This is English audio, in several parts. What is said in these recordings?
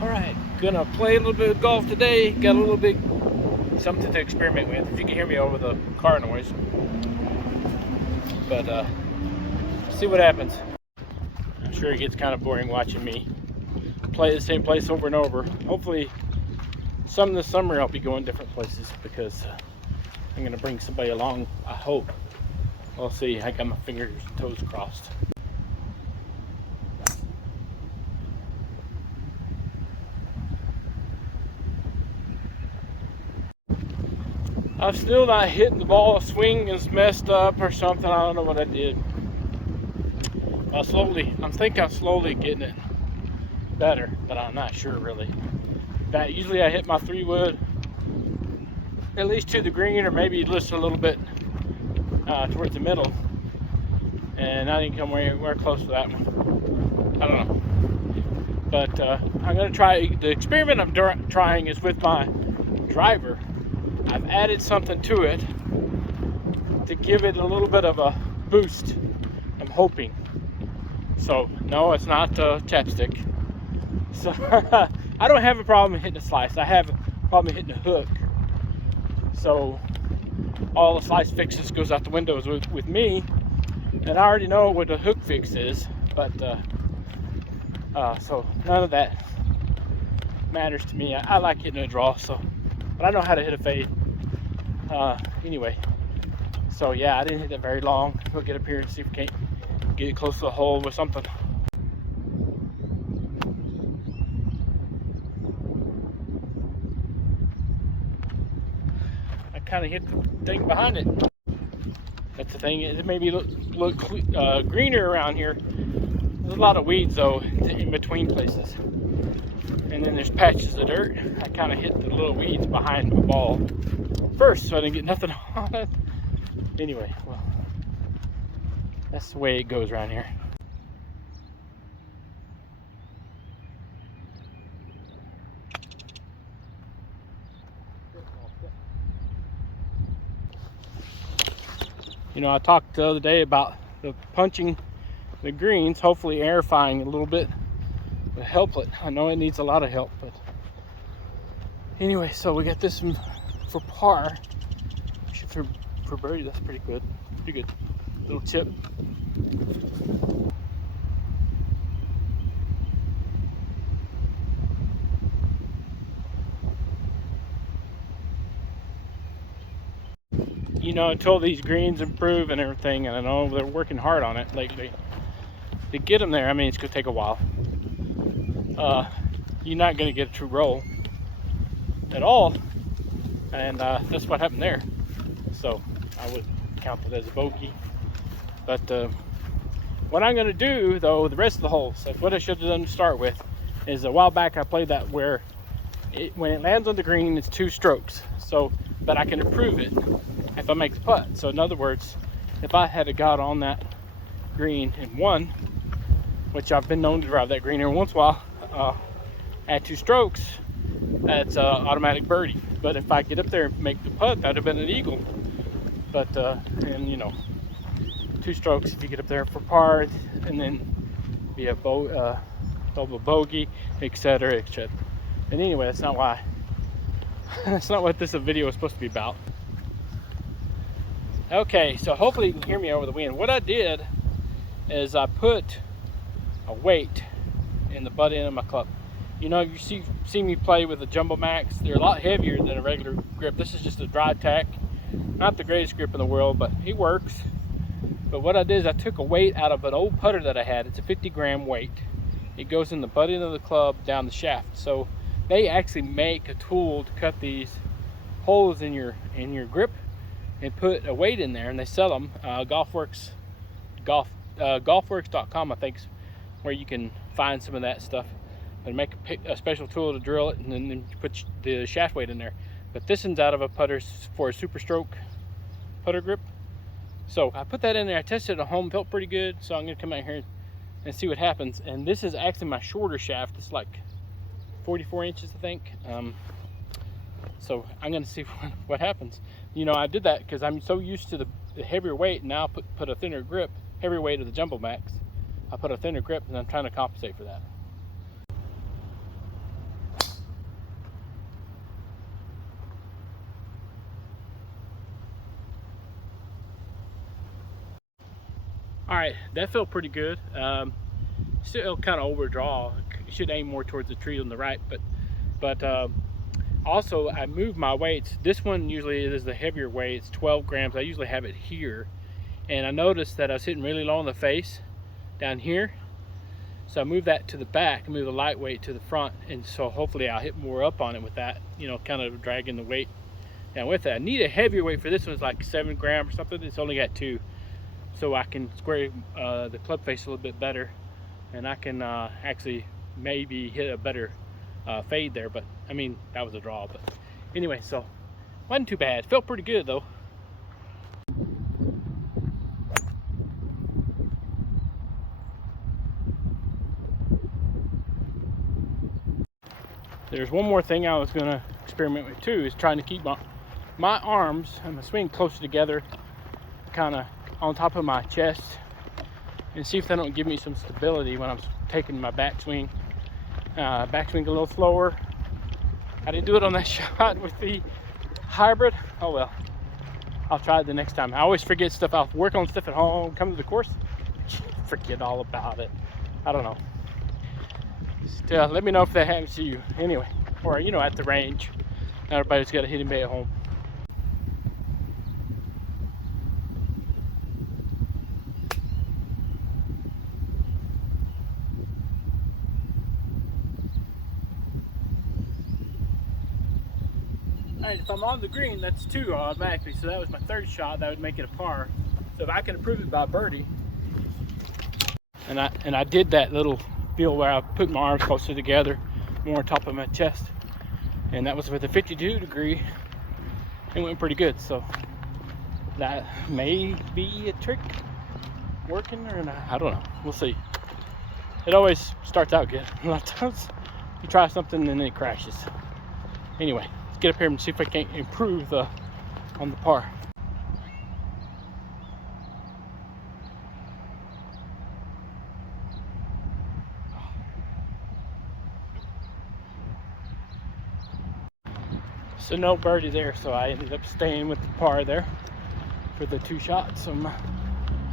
Alright, gonna play a little bit of golf today. Got a little bit something to experiment with. If you can hear me over the car noise. But see what happens. I'm sure it gets kind of boring watching me play the same place over and over. Hopefully some this summer I'll be going different places because I'm gonna bring somebody along, I hope. We'll see. I got my fingers and toes crossed. I'm still not hitting the ball. Swing is messed up or something. I don't know what I did. I think I'm slowly getting it better, but I'm not sure really. That usually I hit my 3-wood at least to the green, or maybe just a little bit towards the middle, and I didn't come anywhere close to that one. I don't know, but I'm gonna try. The experiment I'm trying is with my driver. I've added something to it to give it a little bit of a boost, I'm hoping. So no, it's not chapstick. So I don't have a problem hitting a slice. I have a problem hitting a hook. So all the slice fixes goes out the windows with me, and I already know what a hook fix is. But so none of that matters to me. I like hitting a draw, so, but I know how to hit a fade. Anyway, so yeah, I didn't hit that very long. We'll get up here and see if we can't get it close to the hole with something. I kind of hit the thing behind it. That's the thing. It made me look greener around here. There's a lot of weeds though in between places, and then there's patches of dirt. I kind of hit the little weeds behind the ball first, so I didn't get nothing on it. Anyway, well, that's the way it goes around here. You know, I talked the other day about the punching the greens, hopefully airifying a little bit to help it. I know it needs a lot of help, but anyway, so we got this one for par. For birdie, that's pretty good. Pretty good. Little chip. You know, until these greens improve and everything, and I know they're working hard on it lately to get them there. I mean, it's gonna take a while. You're not gonna get a true roll at all, and that's what happened there. So I would count it as a bogey. But what I'm gonna do though, the rest of the holes, that's what I should have done to start with, is a while back I played that where when it lands on the green, it's 2 strokes. So, but I can improve it if I make the putt. So in other words, if I had got on that green in 1, which I've been known to drive that green every once in a while, at 2 strokes, that's automatic birdie. But if I get up there and make the putt, that'd have been an eagle. But and you know, 2 strokes if you get up there for par, and then be a double bogey, etc., etc. And anyway, that's not why. That's not what this video is supposed to be about. Okay, so hopefully you can hear me over the wind. What I did is I put a weight in the butt end of my club. You know, you see me play with the Jumbo Max. They're a lot heavier than a regular grip. This is just a dry tack. Not the greatest grip in the world, but it works. But what I did is I took a weight out of an old putter that I had. It's a 50-gram weight. It goes in the butt end of the club down the shaft. So they actually make a tool to cut these holes in your grip and put a weight in there, and they sell them. Golfworks.com, I think, is where you can find some of that stuff. But make a special tool to drill it, and then you put the shaft weight in there. But this one's out of a putter for a Super Stroke putter grip. So I put that in there. I tested it at home, felt pretty good. So I'm gonna come out here and see what happens. And this is actually my shorter shaft. It's like 44 inches, I think. So I'm gonna see what happens. You know, I did that because I'm so used to the heavier weight. Now I put a thinner grip, heavier weight of the Jumbo Max. I put a thinner grip, and I'm trying to compensate for that. All right, that felt pretty good. Still kind of overdraw. You should aim more towards the tree on the right, but also I moved my weights. This one usually is the heavier weight. It's 12 grams. I usually have it here, and I noticed that I was hitting really low in the face down here. So I moved that to the back, move the lightweight to the front, and so hopefully I'll hit more up on it with that, you know, kind of dragging the weight down with that. I need a heavier weight for this one. It's like 7 grams or something. It's only got 2, so I can square the club face a little bit better, and I can actually maybe hit a better fade there. But I mean, that was a draw. But anyway, so wasn't too bad. Felt pretty good though. There's one more thing I was gonna experiment with too, is trying to keep my arms and my swing closer together, kind of on top of my chest, and see if they don't give me some stability when I'm taking my backswing. Backswing a little slower. I didn't do it on that shot with the hybrid. Oh well, I'll try it the next time. I always forget stuff. I'll work on stuff at home, come to the course, forget all about it. I don't know. Just, let me know if that happens to you anyway, or you know, at the range. Everybody's got a hitting bay at home. Alright, if I'm on the green, that's 2 automatically, so that was my 3rd shot. That would make it a par. So if I can improve it by birdie, and I did that little deal where I put my arms closer together, more on top of my chest, and that was with a 52 degree. It went pretty good, so that may be a trick working or not. I don't know. We'll see. It always starts out good. A lot of times you try something and then it crashes. Anyway, let's get up here and see if I can't improve on the par. So no birdie there, so I ended up staying with the par there for the 2 shots. So I'm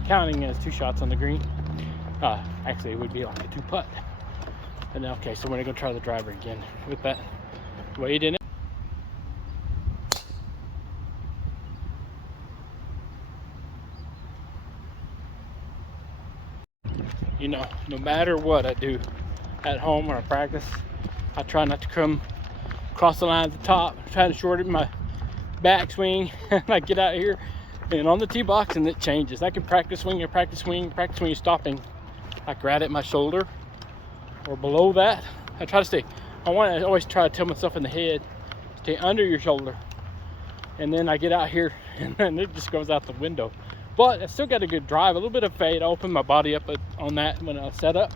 counting as 2 shots on the green. Actually, it would be like a 2 putt. And okay, so we're gonna try the driver again with that weight in it. You know, no matter what I do at home or I practice, I try not to come across the line at the top. I try to shorten my backswing. I get out here and on the tee box and it changes. I can practice swinging, practice swing stopping, like right at my shoulder or below that. I try to stay, I always try to tell myself in the head, stay under your shoulder. And then I get out here and then it just goes out the window. But I still got a good drive, a little bit of fade. I opened my body up on that when I set up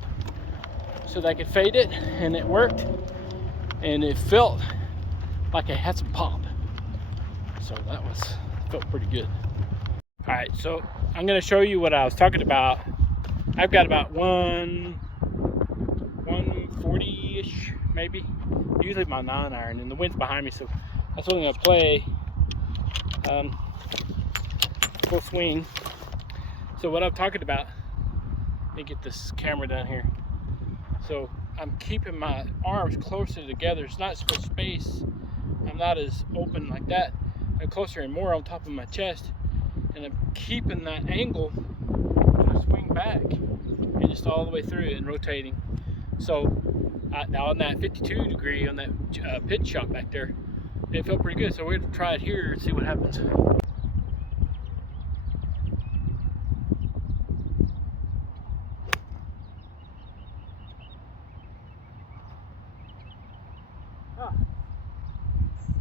so that I could fade it, and it worked. And it felt like I had some pop. So that felt pretty good. All right, so I'm gonna show you what I was talking about. I've got about 140-ish maybe. Usually my 9-iron, and the wind's behind me, so that's what I'm gonna play. Full swing. So what I'm talking about, let me get this camera down here. So I'm keeping my arms closer together. It's not so much space. I'm not as open like that. I'm closer and more on top of my chest, and I'm keeping that angle when I swing back and just all the way through it and rotating. So now on that 52 degree on that pitch shot back there, it felt pretty good. So we're gonna try it here and see what happens.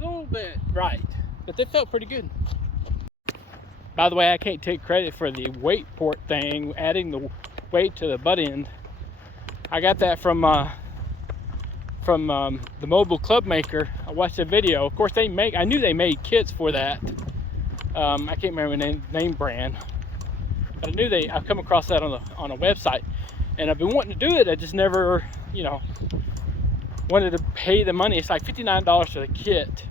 A little bit right, but they felt pretty good. By the way, I can't take credit for the weight port thing, adding the weight to the butt end. I got that from the mobile club maker. I watched a video. Of course, I knew they made kits for that. I can't remember the name brand, but I knew I've come across that on a website, and I've been wanting to do it. I just never, you know, wanted to pay the money. It's like $59 for the kit,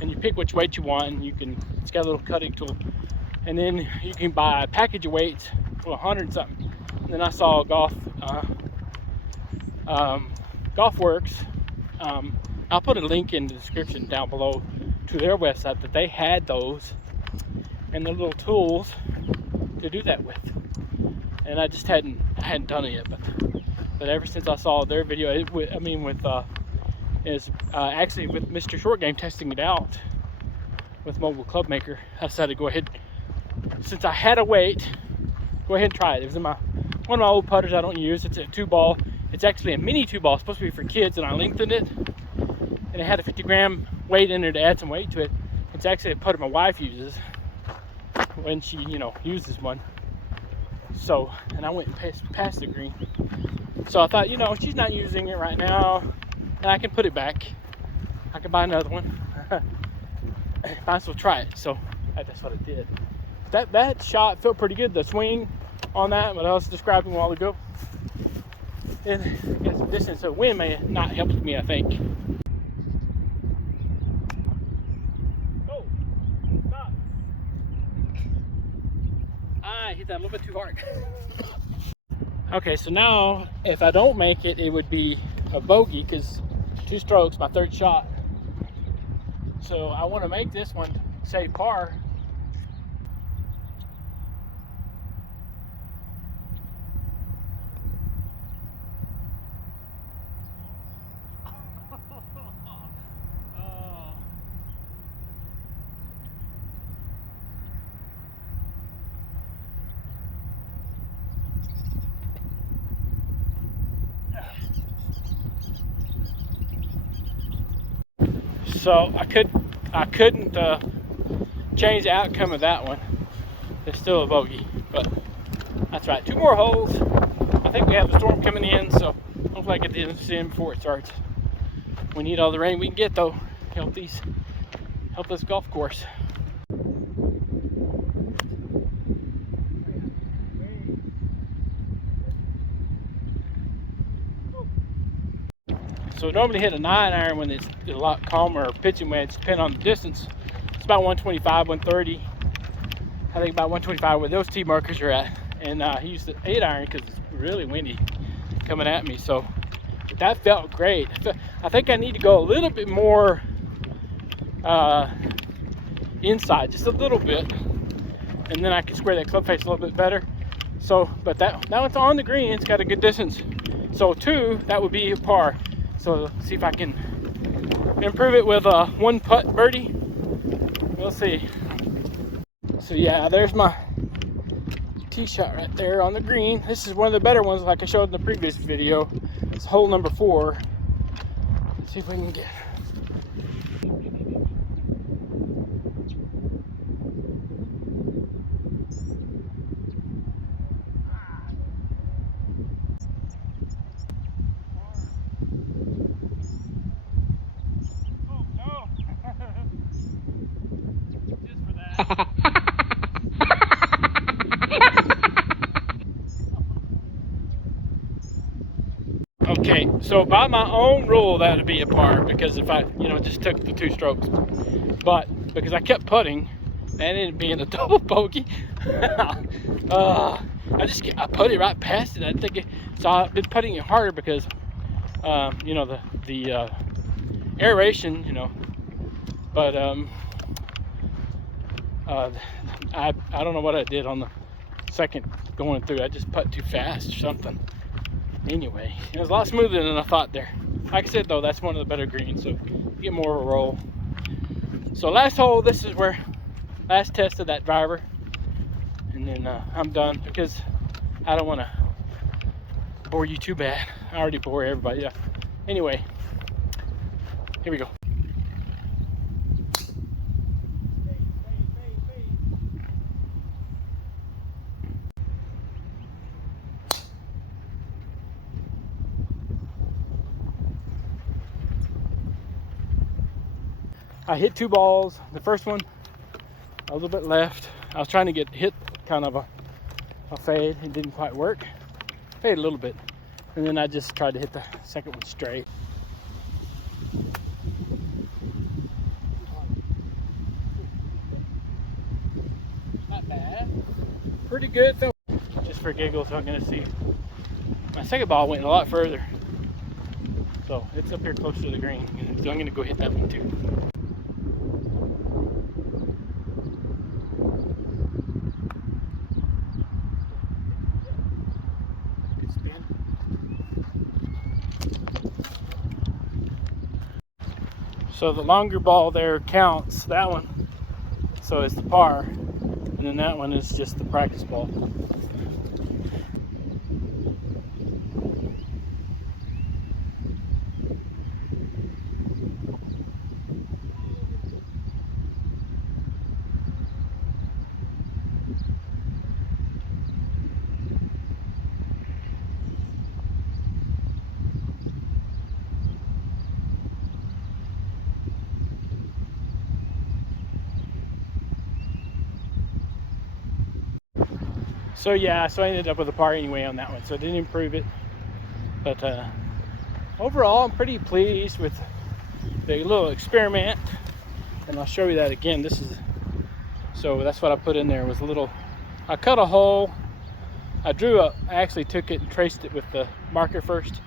and you pick which weight you want, and it's got a little cutting tool, and then you can buy a package of weights for 100 something. And then I saw Golf Works. I'll put a link in the description down below to their website that they had those and the little tools to do that with. And I hadn't done it yet, but ever since I saw their video, actually with Mr. Short Game testing it out with Mobile Club Maker, I decided to go ahead, since I had a weight, go ahead and try it. It was in one of my old putters I don't use. It's a 2-ball. It's actually a mini 2-ball. It's supposed to be for kids, and I lengthened it, and it had a 50-gram weight in there to add some weight to it. It's actually a putter my wife uses when she, uses one. So, and I went and passed the green. So I thought, she's not using it right now, and I can put it back. I can buy another one. Might as well try it. So that's what I did. That shot felt pretty good. The swing on that, what I was describing a while ago. And I guess the distance of wind may not help me, I think. Oh, stop. I hit that a little bit too hard. Okay, so now if I don't make it, it would be a bogey because 2 strokes, my 3rd shot. So I want to make this one say par. So I couldn't change the outcome of that one. It's still a bogey, but that's right. 2 more holes. I think we have a storm coming in, so hopefully I get this in before it starts. We need all the rain we can get though. Help this golf course. So normally hit a 9-iron when it's a lot calmer pitching wedge, depending on the distance. It's about 125, 130. I think about 125 where those tee markers are at. And he used the 8-iron because it's really windy coming at me. So that felt great. I think I need to go a little bit more inside, just a little bit. And then I can square that club face a little bit better. So, but that one's on the green. It's got a good distance. So 2, that would be a par. So see if I can improve it with a 1-putt birdie. We'll see. So yeah, there's my tee shot right there on the green. This is one of the better ones, like I showed in the previous video. It's hole number 4. Let's see if we can get. Okay, so by my own rule that would be a par because if I, just took the 2 strokes, but because I kept putting, that ended up being a double bogey. I putted right past it. I think so. I've been putting it harder because, the aeration, but I don't know what I did on the second going through. I just put too fast or something. Anyway, it was a lot smoother than I thought there. Like I said though, that's one of the better greens, so you get more of a roll. So last hole, this is where last test of that driver, and then I'm done because I don't want to bore you too bad. I already bore everybody. Yeah. Anyway, here we go. I hit 2 balls. The first one a little bit left. I was trying to get hit kind of a fade. It didn't quite work. Fade a little bit. And then I just tried to hit the second one straight. Not bad. Pretty good though. Just for giggles, I'm gonna see. My second ball went a lot further. So it's up here close to the green. So I'm gonna go hit that one too. Good spin. So the longer ball there counts, that one. So it's the par. And then that one is just the practice ball. So yeah, so I ended up with a par anyway on that one, so I didn't improve it. But overall, I'm pretty pleased with the little experiment. And I'll show you that again. This is, so that's what I put in there, was a little, I cut a hole. I actually took it and traced it with the marker first,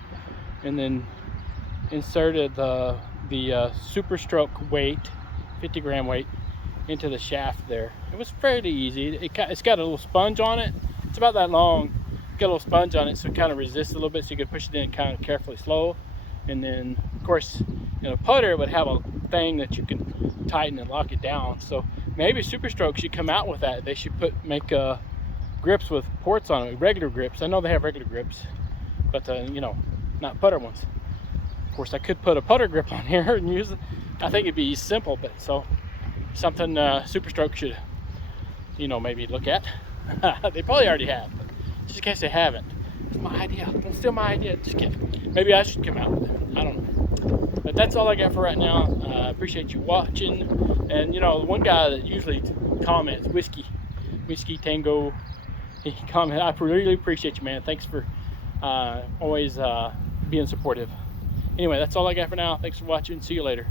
and then inserted the Super Stroke weight, 50 gram weight, into the shaft there. It was fairly easy. It's got a little sponge on it. It's about that long. It's got a little sponge on it, so it kind of resists a little bit, so you can push it in kind of carefully slow. And then of course, you know, putter would have a thing that you can tighten and lock it down. So maybe Super Stroke should come out with that. They should make grips with ports on it, regular grips. I know they have regular grips, but you know, not putter ones. Of course, I could put a putter grip on here and use it. I think it'd be simple, but so something Super Stroke should, you know, maybe look at. They probably already have, but just in case they haven't, it's my idea. It's still my idea. Just kidding. Maybe I should come out with it. I don't know. But that's all I got for right now. Appreciate you watching. And you know, the one guy that usually comments, Whiskey Tango, he commented. I really appreciate you, man. Thanks for always being supportive. Anyway, that's all I got for now. Thanks for watching. See you later.